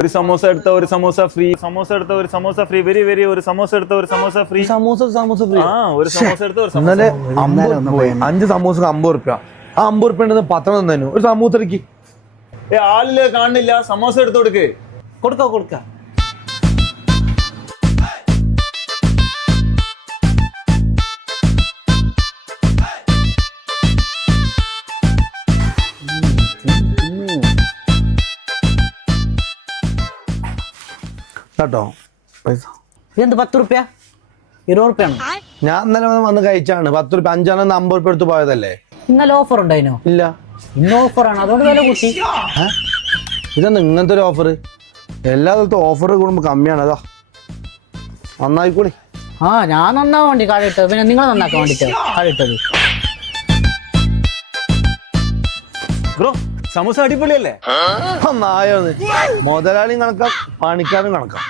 ഒരു സമോസ എടുത്ത ഒരു സമോസ ഫ്രീ, സമോസ എടുത്ത ഒരു സമോസ ഫ്രീ, വെരി വെരി ഒരു സമോസ എടുത്ത ഒരു സമോസ ഫ്രീ, സമൂസ ഫ്രീ. ആ ഒരു സമോസ എടുത്ത ഒരു സമോസ. ഇന്നലെ 5 സമൂസക്ക് 50 റുപ്യ. ആ 50 റുപ്യ ഉണ്ടെന്ന് 10 തന്നു. ഒരു സമൂസ എടുക്കി. ആളില് കാണില്ല, സമോസ എടുത്ത് കൊടുക്ക്. കൊടുക്ക കേട്ടോ പൈസ. ഇതെന്ത് 10 റുപ്യ 20 റുപ്യാണ്? ഞാൻ ഇന്നലെ വന്ന് കഴിച്ചാണ്. 10 റുപ്യ 5 50 റുപ്യ എടുത്ത് പോയതല്ലേ. ഇന്നലെ ഓഫർ ഉണ്ടായിനോ? ഇല്ല, ഇന്ന് ഓഫറാണ്, അതുകൊണ്ട് വില കൂട്ടി. ഇതെന്താ ഇങ്ങനത്തെ ഒരു ഓഫർ? എല്ലാ സ്ഥലത്തും ഓഫർ കൂടുമ്പോൾ കമ്മിയാണ്. അതാ നന്നായിക്കൂടി. ഞാൻ നന്നാവാൻ വേണ്ടി കാടിട്ടത്, പിന്നെ നിങ്ങൾ നന്നാക്കാൻ വേണ്ടിട്ടോ കാടിട്ടത്. ബ്രോ സമോസ അടിപൊളിയല്ലേ? നായോന്ന് മുതലാളിയും കണക്കാം പണിക്കാരും കണക്കാം.